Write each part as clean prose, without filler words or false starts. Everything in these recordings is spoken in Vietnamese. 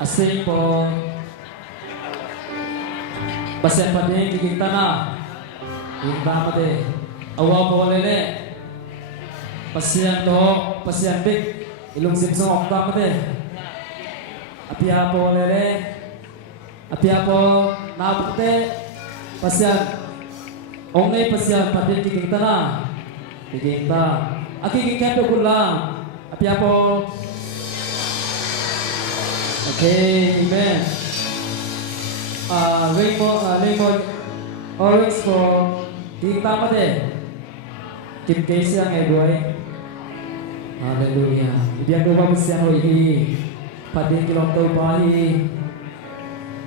Asing po basen pa din kikita na kikita pa din awa po lele pasiyan to pasiyan big ilong simsong okta pa din apia po lele apia po napukte pasiyan only pasiyan pa din kikita na kikita akikikento ko lang apia po. Okay, amen. Rainbow orange po. Di tama din. Kim Casey angeboy. Hallelujah. Ibigay ko ba siya ho pading kilong tau bahi.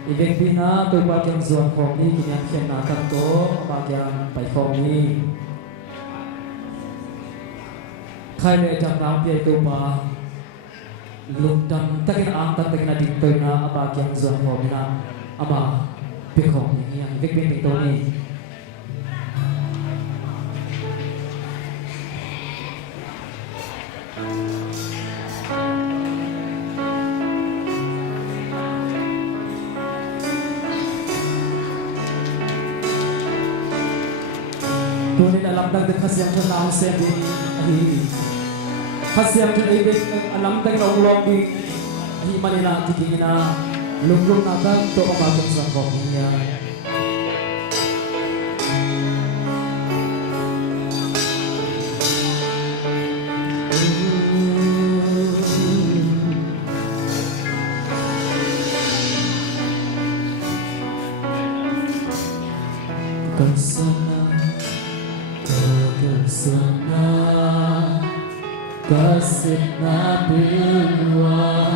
Ibig din na tau ba kiyang zuwan ko ni kinyang kiyang nakang to kapagyang pay ko ni. Kaya na itang nampiyay to ba lutang takin ang takin na dito na abagyang zuwan ko na ama pikong yang ibig to ni. Tunay alam ng kasiyang sa naong sebi kasiyang sa ibig alam ng naulong di himan nila titingin na lunglong na kang to umagang sa kominya. Kasih na bilwa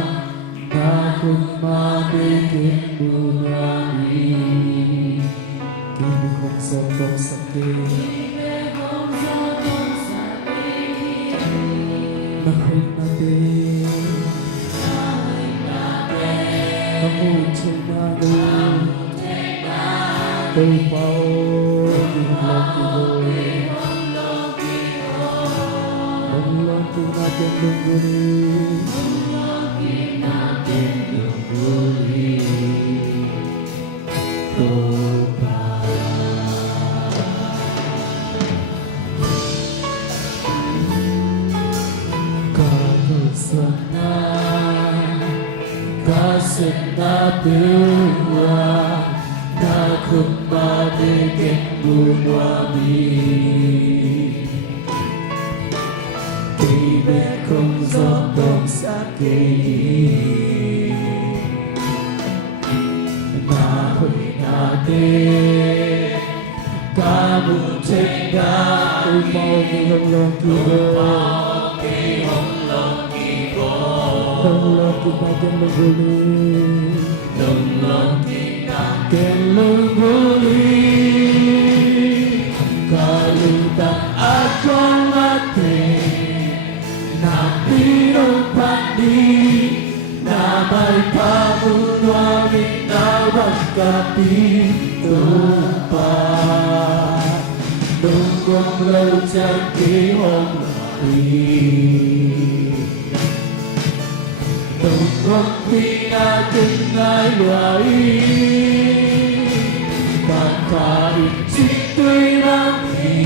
na kung mabigin bunami kini kong sobrang sakit nahal natin namuchay na doon tupao Lagi natin lungguni Toba Kakasana Kasih nabiwa Na kumabigin bunwami Ibig kong sobrang sakit Nahoy natin Kamutin na Upaw gihong logigo Nung logi na kinuguli Nung logi na kinuguli Kalutang akong atin Napirong pandi na may pamunwaming nawag kapitong pa Nungkong law siyang kihong lahi Nungkong pinagin nga'y luai Pagkain sito'y mami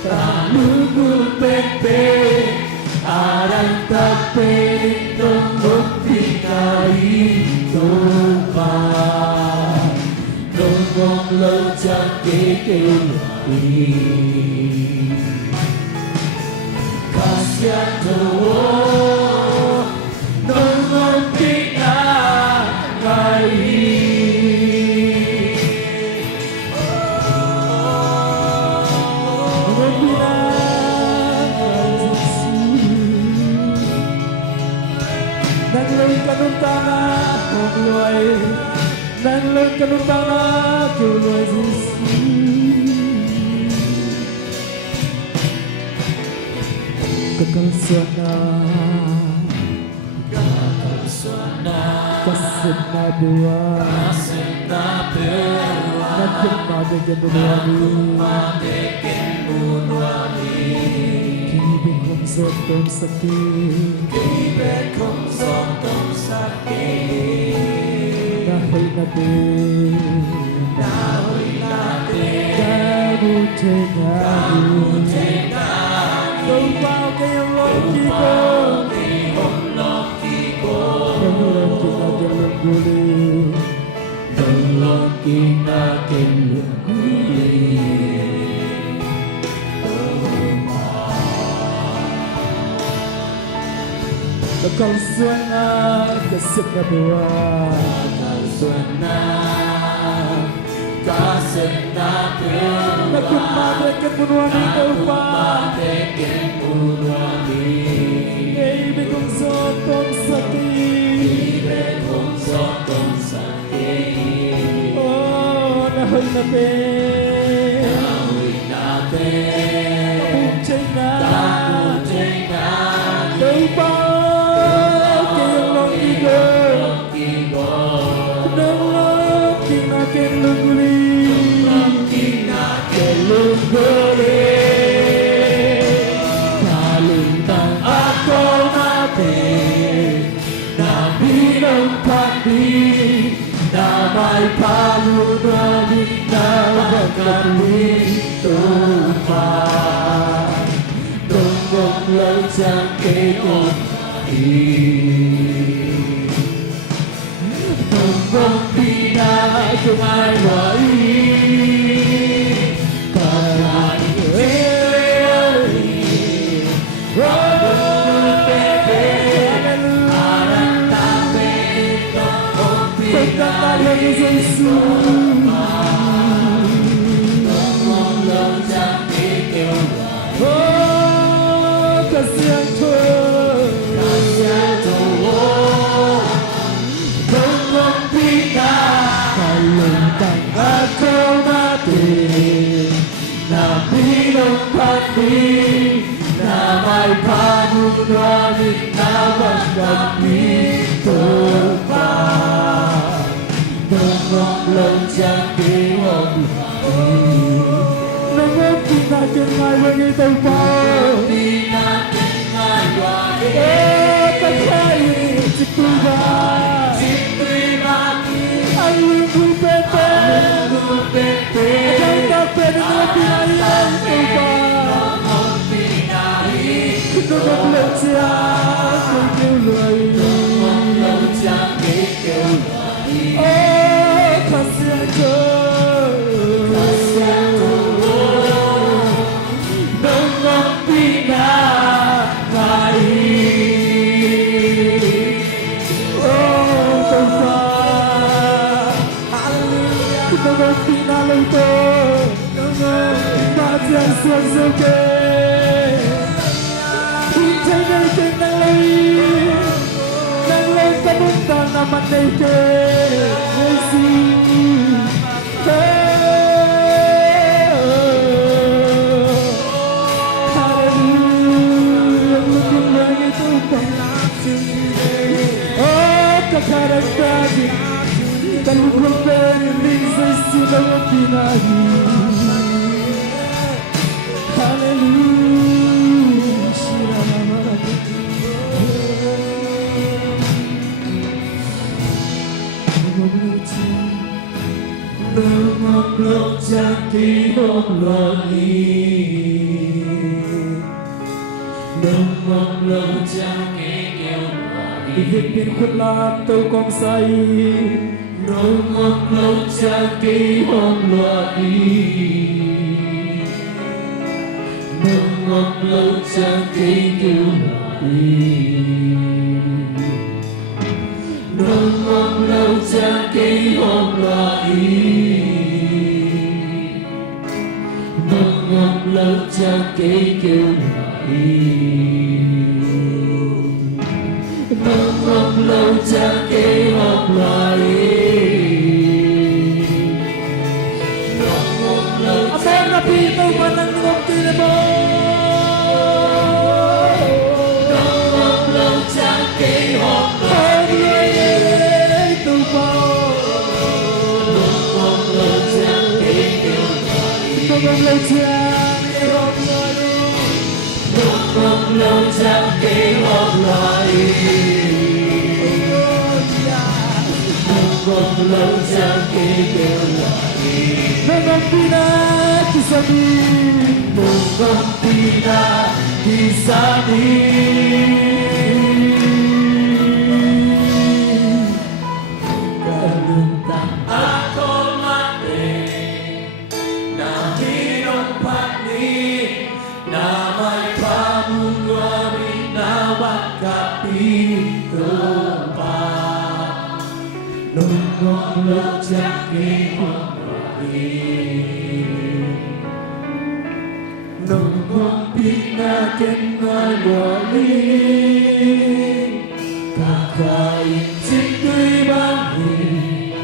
Talugul pepe Arang tapin nung pinay tupa Nung lâu chẳng kêu Kasya tuwo Nung pinay Nang lên kanuntang na kulay sisi Kakalsana Kasit na buwa Nagkumabigyan bunwani Kibig kong sotong sakit natin Kabuti natin Đâu bao cái ông lối khi cô Đâu lên kita jalan guli Bakal suana kasih kabua Bakal suana kasih nabil Nakut madekin punwani kaupa Madekin punwani Ibe kong sotong sakit Ibe kong sotong sakit Oh nahoy natin Nahoy natin Kabuti na Kaupa Kalintang ako natin na bilang pati na may panunod na magkalito pa Tungkong lang siyang kikong Tungkong pinagumay Na may panunod na magkapito pa Nungong lang siyang kiwag Nungong pinakin ngayon ito pa Pinakin ngayon Pagkain si Tuba Ay linggoy pepe Ang kapit na pinayan Tuba Nungong lang siyang kiwag Nungong lang siyang kiwag Oh, kasiyago Nungong pinamay Oh, Tuba Nungong pinalay to Nungong madyang susuke Hintay na ikay ng lain Nang lang kamunta naman na ikay Nungong log jaki loni Nungong log jaki loni Ibigin ko lang ito kong sa'i Nungong log jaki loni Nungong log jaki loni Nungong log jaki loni Nungong lâu cha cây kêu lại Nungong lâu cha cây học lại Nungong lâu cha cây kêu lại Nungong lâu cha cây học lại Nungong lâu cha cây kêu lại Nungong lâu cha Nungong lâu chẳng kể học lại Nungong lâu chẳng kêu nung pina kisami nung pina kisami kalintang ako mati na hirong pagni na may pamumuami na magkapito pa nung lo chẳng nung pinakinagali kakain sito'y bangin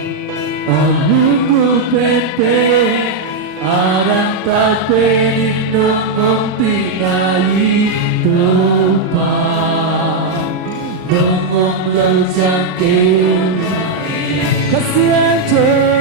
alugupete arang tapenin nung pinaito pa nung lâu chẳng kêu Kasianto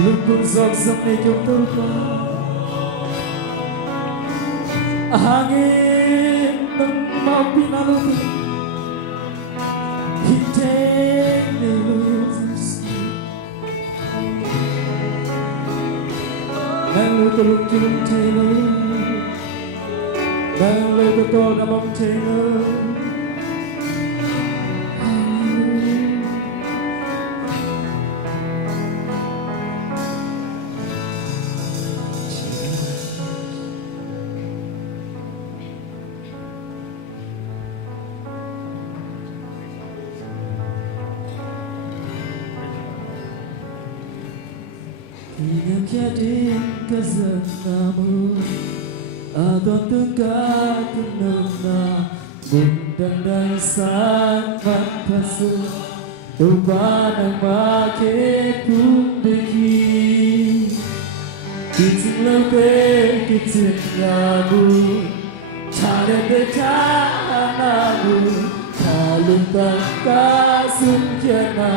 Lungkung sok-sok ni chúng hangin ng mga pinalutong hiteng niluyos nalutulong-tulong tayo nalutulong namang tayo Yang jadi kesenamu Adon tengah tenuna Bundang dan sangat pasu Tuban yang makin pundeki Kicing lebih kicing ngamu Cara dekanamu Kalung tak kasum jana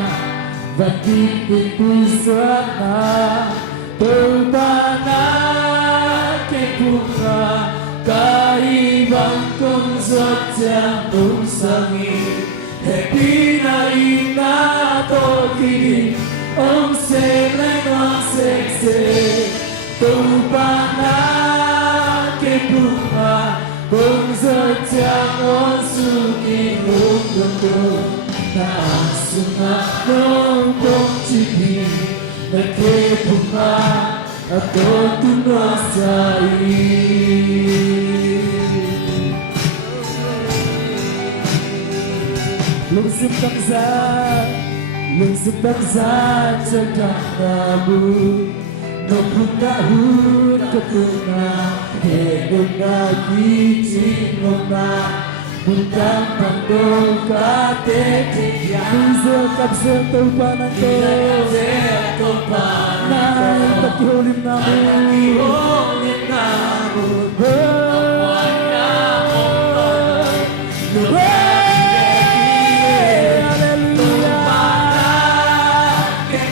Bagi pusana Turbana ke bunga Kaibang kong sotyang umsangi Happy na ina to kini Om seleng om sekse Turbana ke bunga Kong sotyang umsuki Nung Nasunga nung cipi Nakepuma Atau tunasai Lungsip takza Cakap nabu Nopun tahun kepuna Hedung lagi cinggona Bukan pandang kate Muzakap setupanan to Naik takiholim namu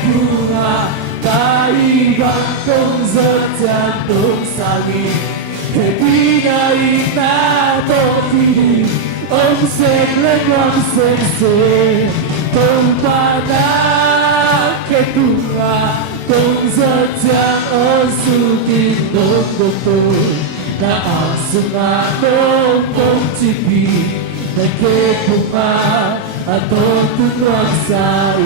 Haleluya Tai bangkong sejantung sangi Hebinai nato kini Om sen legam sen se Tumpana ketunga Công dân trang ơn sự tin đốt của tôi đã ảo sung á đông công chỉ vì để kết thúc mà tôi cũng loạn sai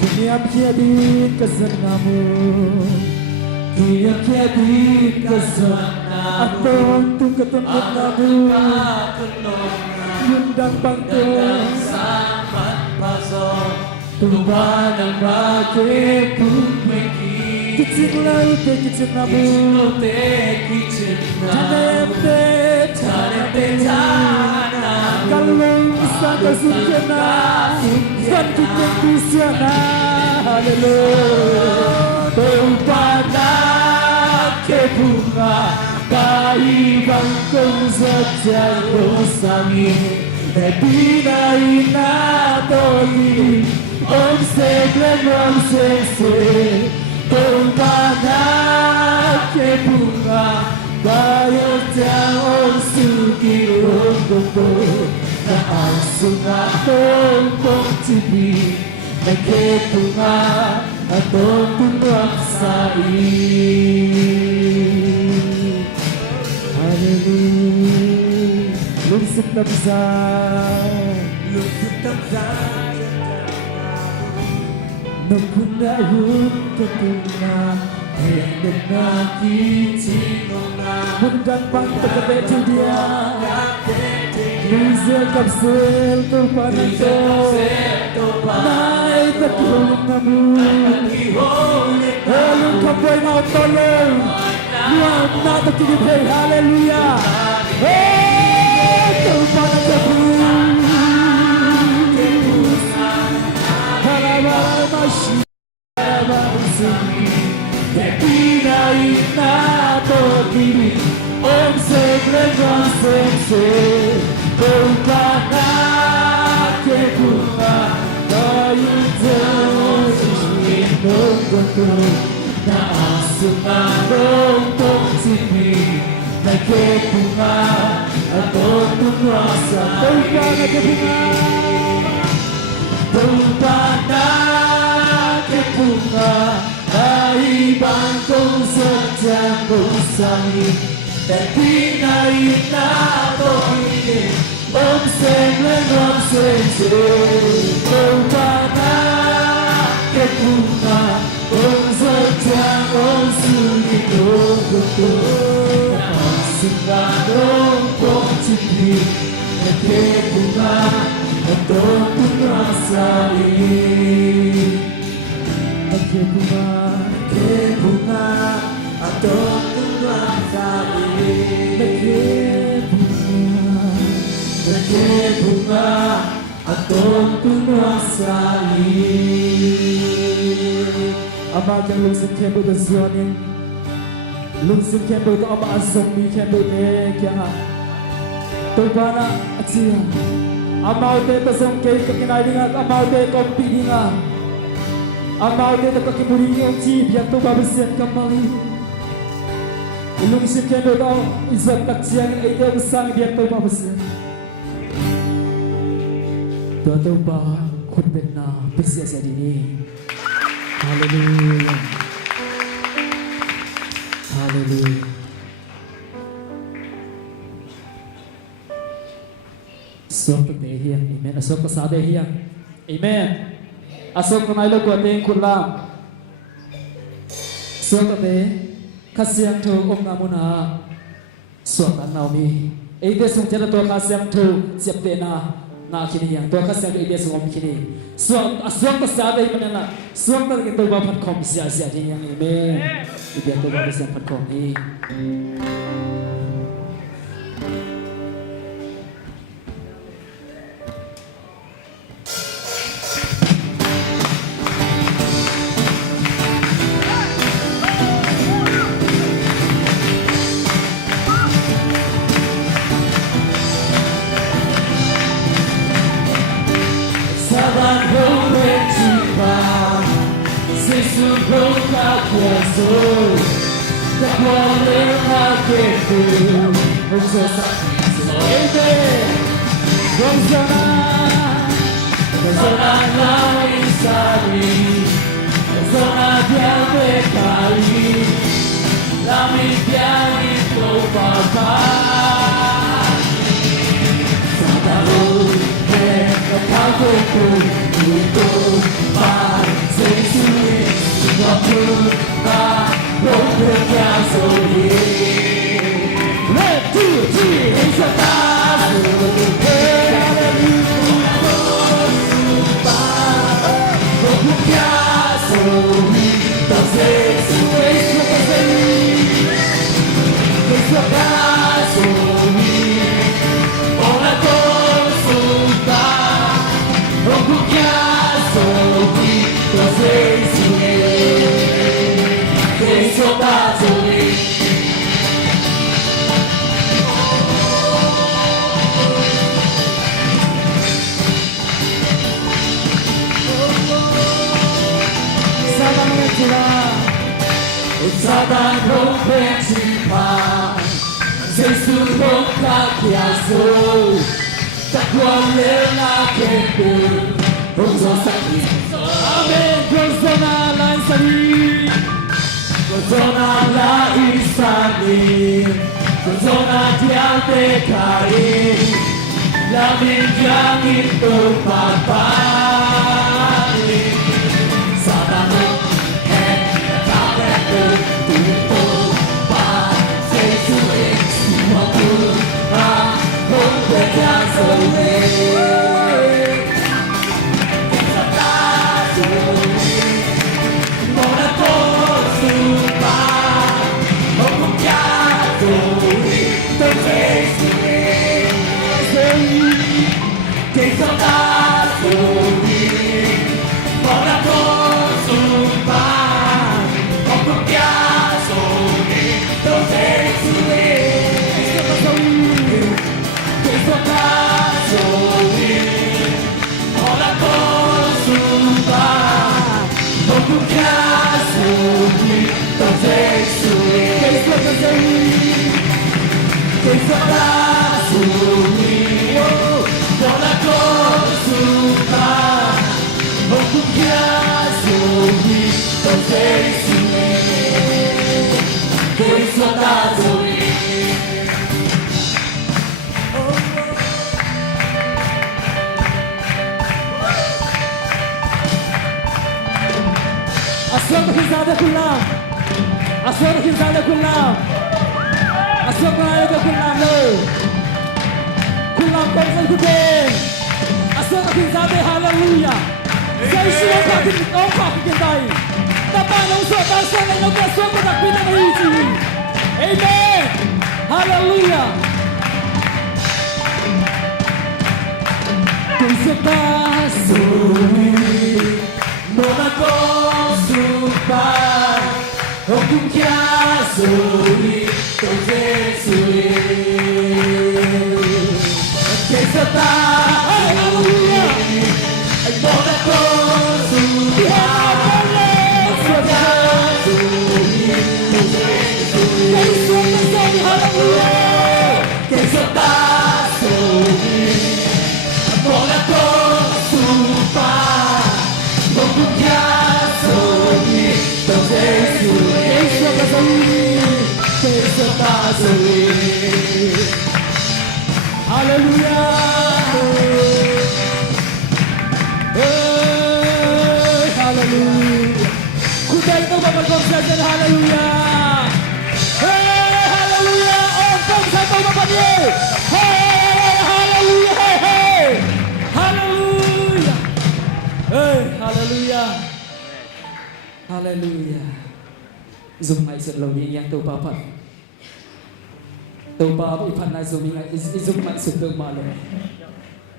Kiniam kia din kasanamu Kiniam kia din kasanamu Aton tung ketunduk namu Yundang bangkong Samat pasok Tuhan yang bagi bumi Kicik laute kicik namu Tanem te Kalau bisa kesukena San kita kusiana Haleluya Tuhan ke bunga Kai bangkong sejak rosangi Tapi naina toli Om seglen om sese Tuhan ke bunga Kayo jang om suki rogoto Na ang sungatong kong tibi Nagketunga atong tunwak sa Hallelujah Lungsik na bisa Lungkit ang Nagpunahon ketunga Hendek na kitinonga Mundang pang pagkabete dia Luzer kapsel tupanato Naay tatulong namu Halong kapoy na otolong Luwag na takikipay Hallelujah Tupanato Halabamashi Halabamashi Pinay na pag-ibig Om seglen ng sense Kung panake bunga Tayo'y Diyos Isinong ganto Na ang sunanong pag-ibig Nagkebunga At ang tunwasa Kung panake bunga Kung panake bunga Ay bangkong sadyang busangin Tapi ngayon na pumigil Om seglen om sense Kung panakit bunga Kung sadyang om sulit o gusto Na ang sunganong kong tipid Nagkebunga At ang tunasa Nagkebunga Atong tunwang sa Nagkebunga Atong tunwang sa Amagang lungsing kembo da zyonin Lungsing kembo da ama azombi kembo ne kya Tubana atsiya Amaute tasong kay kakinay nga Amaute kompini nga Amaute na kakiburi yung chi Biyak to babasyan kamali Ilung sikendo daw Isat taksiyangin ay ito Sang biyak to babasyan Tuwa ba Khunben na Persia sa dini Hallelujah Hallelujah Asok ta hiyang Amen Asok ta sa hiyang Amen Asok na ilo ko ating kulam Asok ta Kasyang to om na muna Asok na naumi Ede sung jala to kasyang to Siap de na kiniyang To kasyang to ede sung om kini Asok ta sa manana Asok ta kito ba patkom siya diniyang Amen Ede to ba siya patkom 구원을 받겠고 옥소사 Persona la isari, persona piante cali, la mi piani tu papà. Satano è capo tu pa, sei su, tu pa, rompe caso di. 1, 2, 3, in Satano, Satan rompe cipa, sei su bocca che azul, da quale la che tu, uso sani. Amen, persona la isari, persona la isari, persona ti alte cari, la mingiami tu papà. Hallelujah. Say she won't talk to don't talk again. Tapang so basta na yung kaso ko na pinakahisi. Amen. Hallelujah. Kung sa pasuri mo na ko supa o kung kya suri to Jesui kung sa pasuri ay mo na ko supa o kung kya suri to Jesui hallelujah kung sa pasuri Mola ko supa Kung kya soni To Jesu Keso kasawin Keso kasawin Hallelujah Hey Hallelujah Kutay ito mapagkonsya dyan Hallelujah Hey Hallelujah Om Pong sa ito mapagye Hey Hallelujah Hey Hey Hallelujah Hey Hallelujah Hallelujah Dùng ngày sự lâu như tôi ba phật tôi ba bị phật này dùng ngày dùng ngày sự tương mà rồi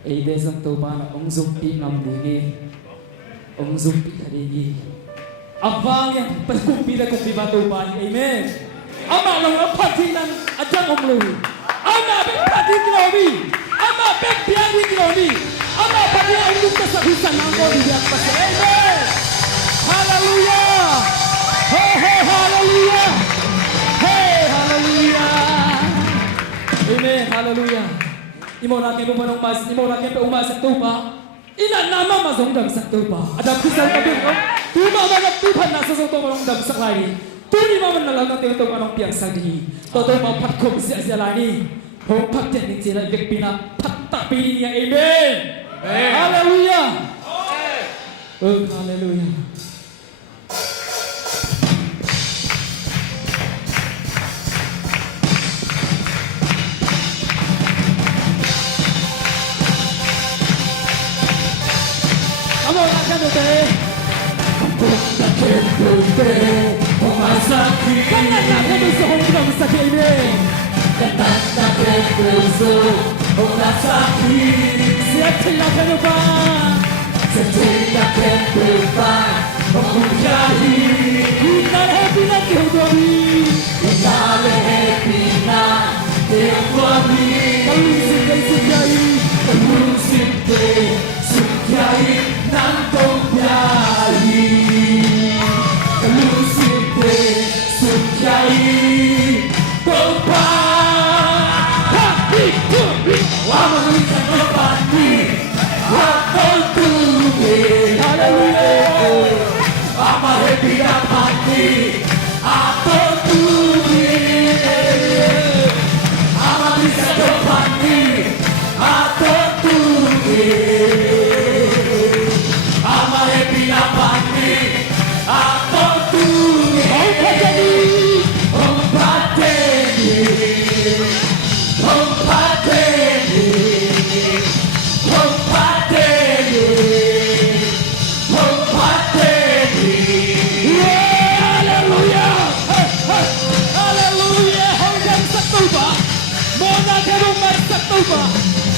ấy để rằng tôi ba là ông dùng bị ngầm đi nghe ông dùng bị thầy đi vang ya pas kumpi la kumpi ba tôi ba amen ama long apa thi nan ajang om lu ama be pati globi ama be piani globi ama pati ang lupa sa hisan ang ko di atas amen hallelujah hey hey hallelujah Imo raken pe umas tupa. Ina nama mazong dam sak tupa. Ada pisal kabir ko. Tuma mana tupa na sa to manong dam sak lagi. Tuni maman na lang natin to manong piang sak di. Toto ma phat ko sia lagi. Hong phat ten ni sila vek pina phat ta pili niya. Amen. Hallelujah. Hallelujah. Come on, I can't do it. Kangen na kami sa hong dam sak. Amen. Siap sila kanu pa. Kita happy na Teodori. Kalusin kay sukyai.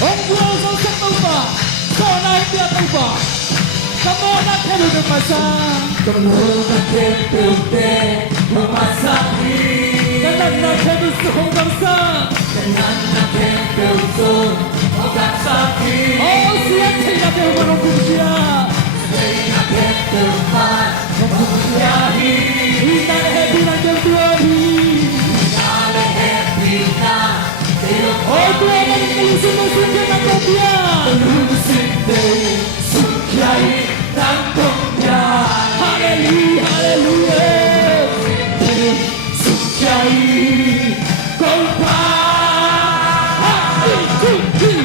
Ông vua sao sắc tông bà, sao nay tia tông bà, kamu nak kelu ke pasar, kanan nak kelu sehong bangsa, oh siap tidak kelu menunggu dia, kita happy nak kelu oh Tuhan yang semua nak kopia. Haleluya, haleluya.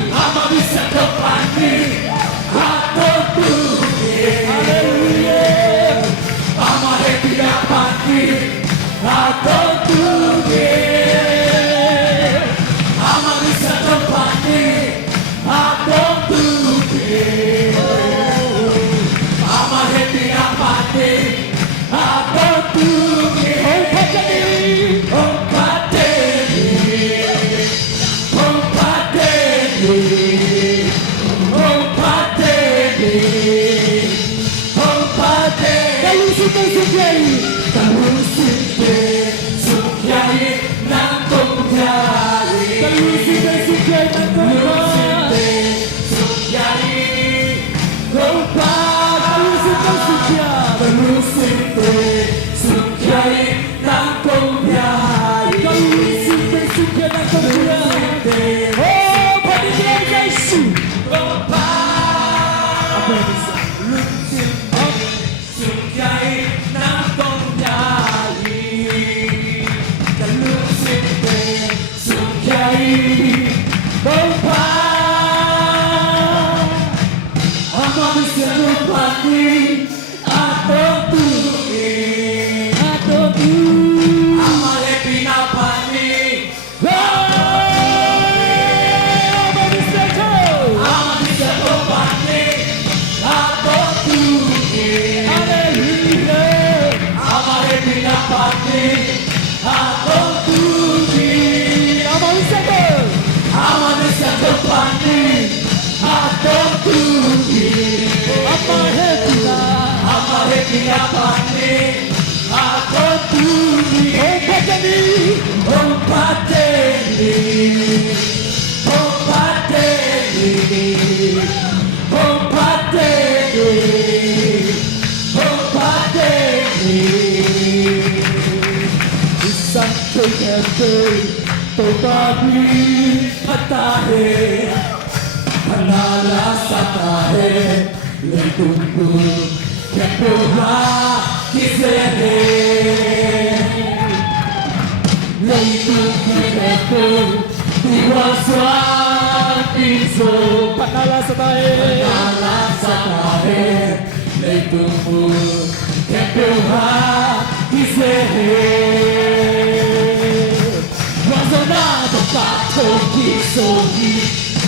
Ama bisa tepati atau tuhi. Haleluya. Ama tidak pati atau tuhi. Tetapi Atahe Hanala Satahe Letunggu Kepuha Kisehe Letunggu Kepuha Diwaswa Piso Panala sa tayo. Hanala Satahe Letunggu Kepuha Kisehe Wasonado ka Tokisohi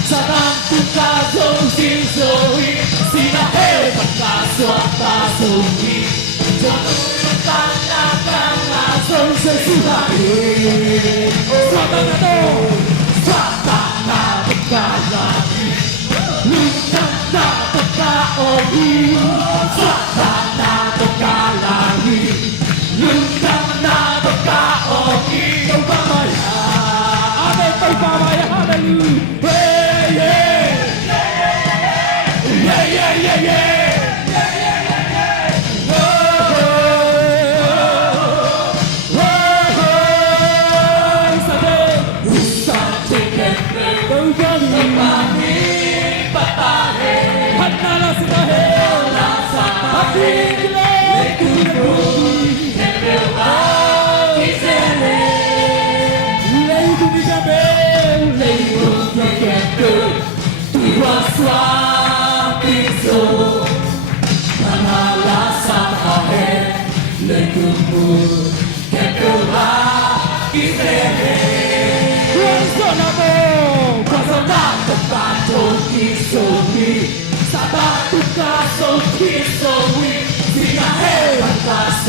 Sarang tukazong-sinsohi Sinahebang kaswatasohi Jangan tanyakan sesuai Swata na to Swata na pagkalaki Lutang na pagkaohi Swata na pagkalaki Lutang na pagkaohi Pagpamaya Amen, pagpamaya. Hallelujah. Hey, yeah. Yeah, yeah, yeah, yeah.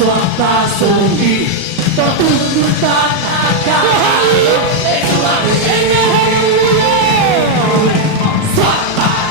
Swata sohi, tutulutan